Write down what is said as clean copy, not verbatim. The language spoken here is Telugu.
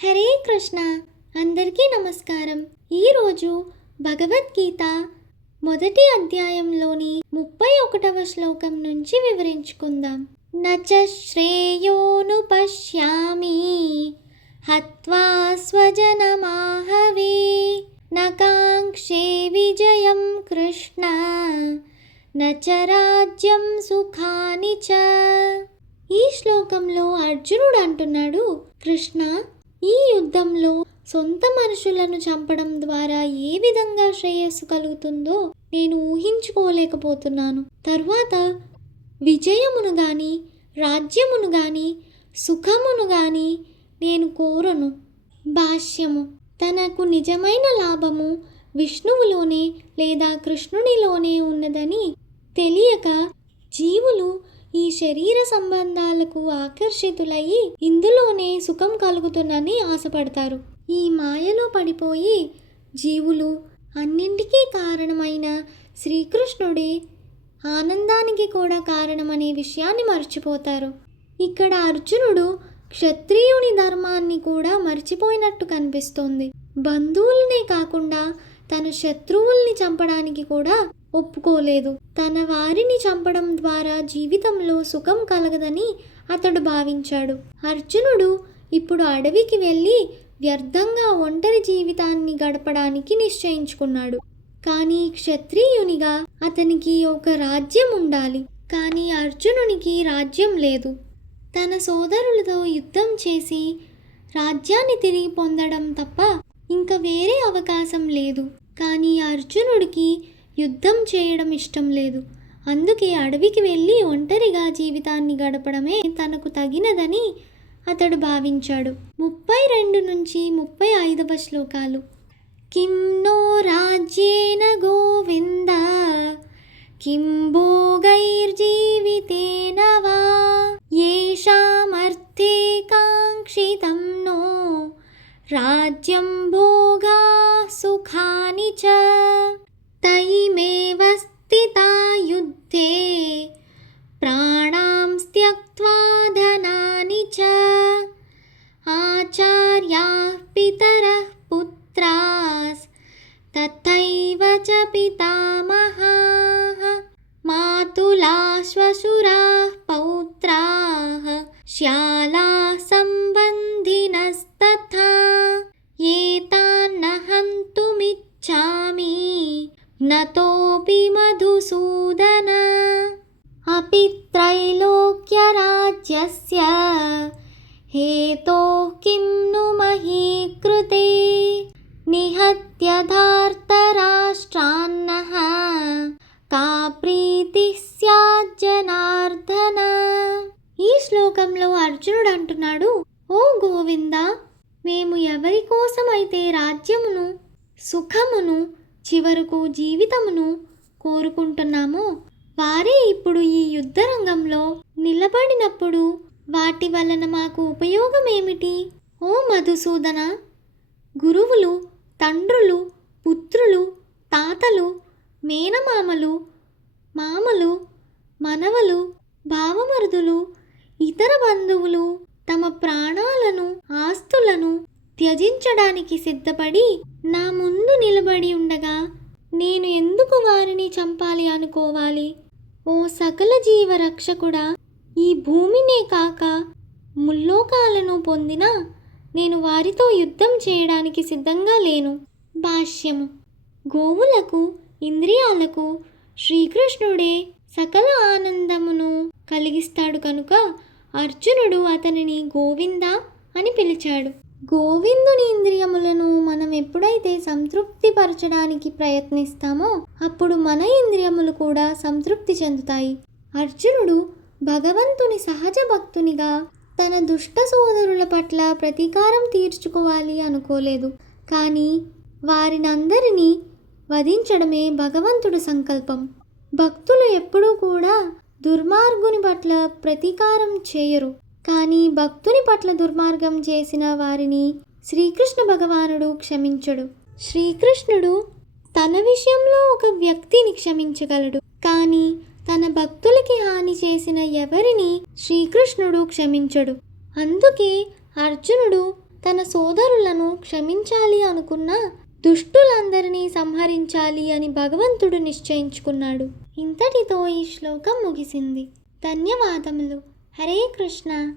హరే కృష్ణ. అందరికీ నమస్కారం. ఈరోజు భగవద్గీత మొదటి అధ్యాయంలోని 31వ శ్లోకం నుంచి వివరించుకుందాం. నచ శ్రేయోను పశ్యామి హత్వా స్వజనమాహవే నకాంక్షే విజయం కృష్ణ నచ రాజ్యం సుఖాని చ. ఈ శ్లోకంలో అర్జునుడు అంటున్నాడు, కృష్ణ, ఈ యుద్ధంలో సొంత మనుషులను చంపడం ద్వారా ఏ విధంగా శ్రేయస్సు కలుగుతుందో నేను ఊహించుకోలేకపోతున్నాను. తర్వాత విజయమును గాని రాజ్యమును గాని సుఖమును గాని నేను కోరను. భాష్యము: తనకు నిజమైన లాభము విష్ణువులోనే లేదా కృష్ణునిలోనే ఉన్నదని తెలియక జీవులు ఈ శరీర సంబంధాలకు ఆకర్షితులయ్యి ఇందులోనే సుఖం కలుగుతుందని ఆశపడతారు. ఈ మాయలో పడిపోయి జీవులు అన్నింటికీ కారణమైన శ్రీకృష్ణుడే ఆనందానికి కూడా కారణమనే విషయాన్ని మర్చిపోతారు. ఇక్కడ అర్జునుడు క్షత్రియుని ధర్మాన్ని కూడా మర్చిపోయినట్టు కనిపిస్తోంది. బంధువులనే కాకుండా తన శత్రువుల్ని చంపడానికి కూడా ఒప్పుకోలేదు. తన వారిని చంపడం ద్వారా జీవితంలో సుఖం కలగదని అతడు భావించాడు. అర్జునుడు ఇప్పుడు అడవికి వెళ్ళి వ్యర్థంగా ఒంటరి జీవితాన్ని గడపడానికి నిశ్చయించుకున్నాడు. కానీ క్షత్రియునిగా అతనికి ఒక రాజ్యం ఉండాలి. కానీ అర్జునునికి రాజ్యం లేదు. తన సోదరులతో యుద్ధం చేసి రాజ్యాన్ని తిరిగి పొందడం తప్ప ఇంకా వేరే అవకాశం లేదు. కానీ అర్జునుడికి యుద్ధం చేయడం ఇష్టం లేదు. అందుకే అడవికి వెళ్ళి ఒంటరిగా జీవితాన్ని గడపడమే తనకు తగినదని అతడు భావించాడు. 32 నుంచి 35వ శ్లోకాలు. కిం నో రాజ్యేన గోవింద కిం భోగైర్జీవితేన వా యేషామర్థే కాంక్షితం నో రాజ్యం భోగా సుఖాని చ తైమేవ స్థితా యుద్ధే ప్రాణాం త్యక్త్వా ధనాని చ ఆచార్యాః పితరః పుత్రాస్ తథైవ చ పితామహాః మాతులాః శ్వశురాః పౌత్రాః శ్యాలాః సంబంధినస్తథా ఏతాన్న హంతుమిచ్ఛామి నతోపి మధుసూదన అపి త్రైలోక్యరాజ్యస్య హేతోః కిం ను మహీ కృతే నిహత్య ధార్తరాష్ట్రాన్నః కా ప్రీతిః స్యాత్ జనార్దన. ఈ శ్లోకంలో అర్జునుడు అంటున్నాడు, ఓ గోవిందా, మేము ఎవరి కోసమైతే రాజ్యమును సుఖమును చివరకు జీవితమును కోరుకుంటున్నామో వారే ఇప్పుడు ఈ యుద్ధరంగంలో నిలబడినప్పుడు వాటి వలన మాకు ఉపయోగం ఏమిటి? ఓ మధుసూదన, గురువులు, తండ్రులు, పుత్రులు, తాతలు, మేనమామలు, మామలు, మనవలు, భావమరుదులు, ఇతర బంధువులు తమ ప్రాణాలను ఆస్తులను త్యజించడానికి సిద్ధపడి నా ముందు నిలబడి ఉండగా నేను ఎందుకు వారిని చంపాలి అనుకోవాలి? ఓ సకల జీవ రక్షకుడా, ఈ భూమినే కాక ముల్లోకాలను పొందినా నేను వారితో యుద్ధం చేయడానికి సిద్ధంగా లేను. భాష్యము: గోవులకు ఇంద్రియాలకు శ్రీకృష్ణుడే సకల ఆనందమును కలిగిస్తాడు కనుక అర్జునుడు అతనిని గోవింద అని పిలిచాడు. గోవిందుని ఇంద్రియములను మనం ఎప్పుడైతే సంతృప్తిపరచడానికి ప్రయత్నిస్తామో అప్పుడు మన ఇంద్రియములు కూడా సంతృప్తి చెందుతాయి. అర్జునుడు భగవంతుని సహజ భక్తునిగా తన దుష్ట సోదరుల పట్ల ప్రతీకారం తీర్చుకోవాలి అనుకోలేదు. కానీ వారినందరినీ వధించడమే భగవంతుడి సంకల్పం. భక్తులు ఎప్పుడూ కూడా దుర్మార్గుని పట్ల ప్రతీకారం చేయరు. కానీ భక్తుని పట్ల దుర్మార్గం చేసిన వారిని శ్రీకృష్ణ భగవానుడు క్షమించడు. శ్రీకృష్ణుడు తన విషయంలో ఒక వ్యక్తిని క్షమించగలడు, కానీ తన భక్తులకి హాని చేసిన ఎవరిని శ్రీకృష్ణుడు క్షమించడు. అందుకే అర్జునుడు తన సోదరులను క్షమించాలి అనుకున్న దుష్టులందరినీ సంహరించాలి అని భగవంతుడు నిశ్చయించుకున్నాడు. ఇంతటితో ఈ శ్లోకం ముగిసింది. ధన్యవాదములు. హరే కృష్ణ.